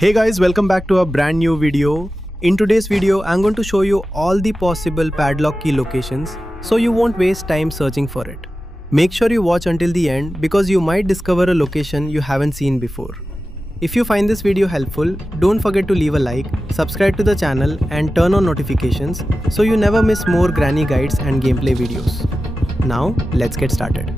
Hey guys, welcome back to a brand new video. In today's video, I'm going to show you all the possible padlock key locations so you won't waste time searching for it. Make sure you watch until the end because you might discover a location you haven't seen before. If you find this video helpful, don't forget to leave a like, subscribe to the channel and turn on notifications so you never miss more granny guides and gameplay videos. Now, let's get started.